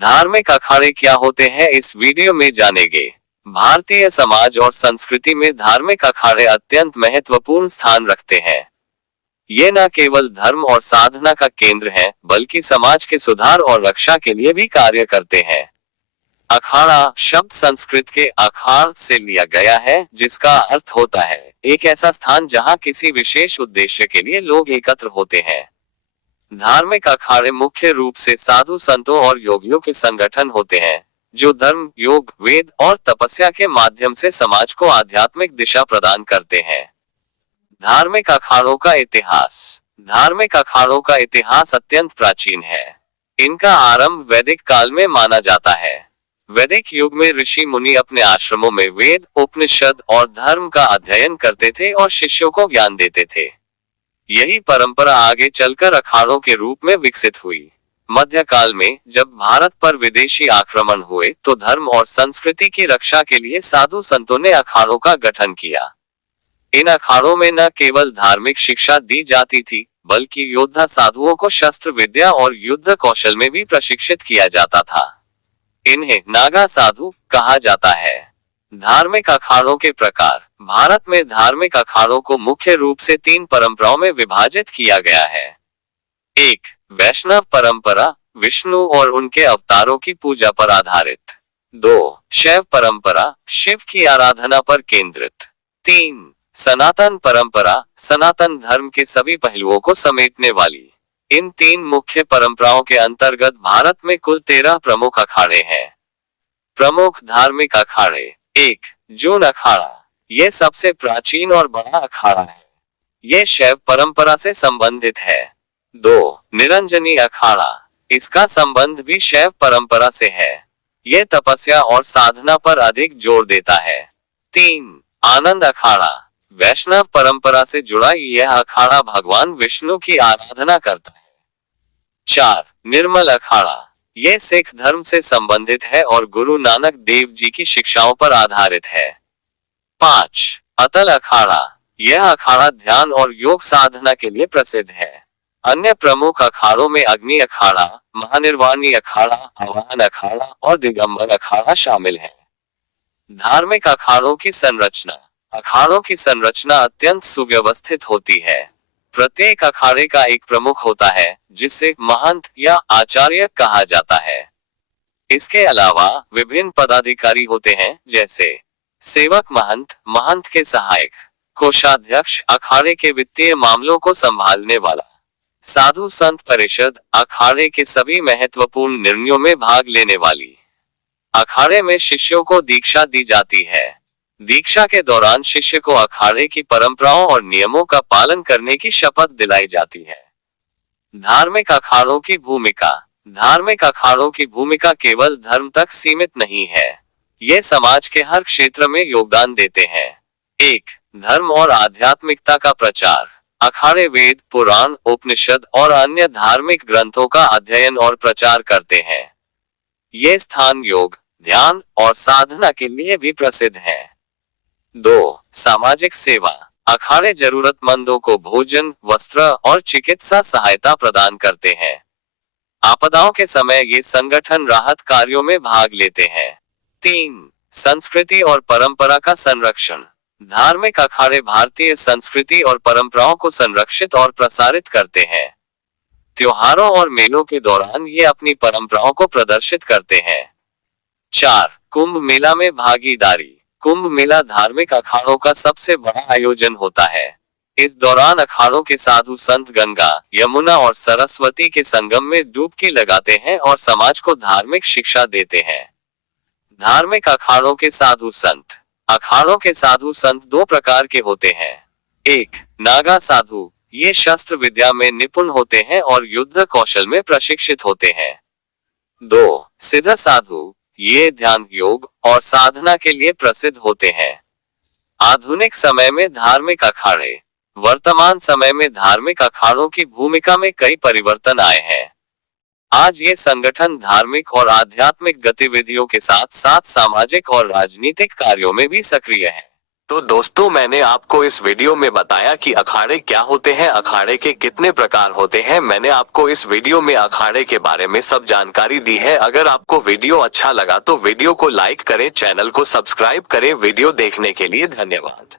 धार्मिक अखाड़े क्या होते हैं, इस वीडियो में जानेंगे। भारतीय समाज और संस्कृति में धार्मिक अखाड़े अत्यंत महत्वपूर्ण स्थान रखते हैं। ये न केवल धर्म और साधना का केंद्र हैं, बल्कि समाज के सुधार और रक्षा के लिए भी कार्य करते हैं। अखाड़ा शब्द संस्कृत के अखाड़ से लिया गया है, जिसका अर्थ होता है एक ऐसा स्थान जहां किसी विशेष उद्देश्य के लिए लोग एकत्र होते हैं। धार्मिक अखाड़े मुख्य रूप से साधु संतों और योगियों के संगठन होते हैं, जो धर्म, योग, वेद और तपस्या के माध्यम से समाज को आध्यात्मिक दिशा प्रदान करते हैं। धार्मिक अखाड़ों का इतिहास। धार्मिक अखाड़ों का इतिहास अत्यंत प्राचीन है। इनका आरंभ वैदिक काल में माना जाता है। वैदिक युग में ऋषि मुनि अपने आश्रमों में वेद, उपनिषद और धर्म का अध्ययन करते थे और शिष्यों को ज्ञान देते थे। यही परंपरा आगे चलकर अखाड़ों के रूप में विकसित हुई। मध्यकाल में जब भारत पर विदेशी आक्रमण हुए, तो धर्म और संस्कृति की रक्षा के लिए साधु संतों ने अखाड़ों का गठन किया। इन अखाड़ों में न केवल धार्मिक शिक्षा दी जाती थी, बल्कि योद्धा साधुओं को शस्त्र विद्या और युद्ध कौशल में भी प्रशिक्षित किया जाता था। इन्हें नागा साधु कहा जाता है। धार्मिक अखाड़ों के प्रकार। भारत में धार्मिक अखाड़ों को मुख्य रूप से 3 परंपराओं में विभाजित किया गया है। 1. वैष्णव परंपरा, विष्णु और उनके अवतारों की पूजा पर आधारित। 2. शैव परंपरा, शिव की आराधना पर केंद्रित। 3. सनातन परंपरा, सनातन धर्म के सभी पहलुओं को समेटने वाली। इन 3 मुख्य परंपराओं के अंतर्गत भारत में कुल 13 प्रमुख अखाड़े हैं। प्रमुख धार्मिक अखाड़े। 1. जून अखाड़ा। यह सबसे प्राचीन और बड़ा अखाड़ा है। यह शैव परंपरा से संबंधित है। 2. निरंजनी अखाड़ा। इसका संबंध भी शैव परंपरा से है। यह तपस्या और साधना पर अधिक जोर देता है। 3. आनंद अखाड़ा। वैष्णव परंपरा से जुड़ा यह अखाड़ा भगवान विष्णु की आराधना करता है। 4. निर्मल अखाड़ा। यह सिख धर्म से संबंधित है और गुरु नानक देव जी की शिक्षाओं पर आधारित है। 5. अतल अखाड़ा। यह अखाड़ा ध्यान और योग साधना के लिए प्रसिद्ध है। अन्य प्रमुख अखाड़ों में अग्नि अखाड़ा, महानिर्वाणी अखाड़ा, आवाहन अखाड़ा और दिगंबर अखाड़ा शामिल है। धार्मिक अखाड़ों की संरचना। अखाड़ों की संरचना अत्यंत सुव्यवस्थित होती है। प्रत्येक अखाड़े का एक प्रमुख होता है, जिसे महंत या आचार्य कहा जाता है। इसके अलावा विभिन्न पदाधिकारी होते हैं, जैसे सेवक महंत, महंत के सहायक, कोषाध्यक्ष, अखाड़े के वित्तीय मामलों को संभालने वाला, साधु संत परिषद, अखाड़े के सभी महत्वपूर्ण निर्णयों में भाग लेने वाली। अखाड़े में शिष्यों को दीक्षा दी जाती है। दीक्षा के दौरान शिष्य को अखाड़े की परंपराओं और नियमों का पालन करने की शपथ दिलाई जाती है। धार्मिक अखाड़ों की भूमिका। धार्मिक अखाड़ों की भूमिका केवल धर्म तक सीमित नहीं है। ये समाज के हर क्षेत्र में योगदान देते हैं। 1. धर्म और आध्यात्मिकता का प्रचार। अखाड़े वेद, पुराण, उपनिषद और अन्य धार्मिक ग्रंथों का अध्ययन और प्रचार करते हैं। ये स्थान योग, ध्यान और साधना के लिए भी प्रसिद्ध है। 2. सामाजिक सेवा। अखाड़े जरूरतमंदों को भोजन, वस्त्र और चिकित्सा सहायता प्रदान करते हैं। आपदाओं के समय ये संगठन राहत कार्यों में भाग लेते हैं। 3. संस्कृति और परंपरा का संरक्षण। धार्मिक अखाड़े भारतीय संस्कृति और परंपराओं को संरक्षित और प्रसारित करते हैं। त्योहारों और मेलों के दौरान ये अपनी परंपराओं को प्रदर्शित करते हैं। 4. कुंभ मेला में भागीदारी। कुंभ मेला धार्मिक अखाड़ों का सबसे बड़ा आयोजन होता है। इस दौरान अखाड़ों के साधु संत गंगा, यमुना और सरस्वती के संगम में डुबकी लगाते हैं और समाज को धार्मिक शिक्षा देते हैं। धार्मिक अखाड़ों के साधु संत। अखाड़ों के साधु संत 2 प्रकार के होते हैं। 1. नागा साधु। ये शस्त्र विद्या में निपुण होते हैं और युद्ध कौशल में प्रशिक्षित होते हैं। 2. सिद्ध साधु। ये ध्यान, योग और साधना के लिए प्रसिद्ध होते हैं। आधुनिक समय में धार्मिक अखाड़े। वर्तमान समय में धार्मिक अखाड़ों की भूमिका में कई परिवर्तन आए हैं। आज ये संगठन धार्मिक और आध्यात्मिक गतिविधियों के साथ साथ सामाजिक और राजनीतिक कार्यों में भी सक्रिय है। तो दोस्तों, मैंने आपको इस वीडियो में बताया कि अखाड़े क्या होते हैं, अखाड़े के कितने प्रकार होते हैं। मैंने आपको इस वीडियो में अखाड़े के बारे में सब जानकारी दी है। अगर आपको वीडियो अच्छा लगा तो वीडियो को लाइक करें, चैनल को सब्सक्राइब करें। वीडियो देखने के लिए धन्यवाद।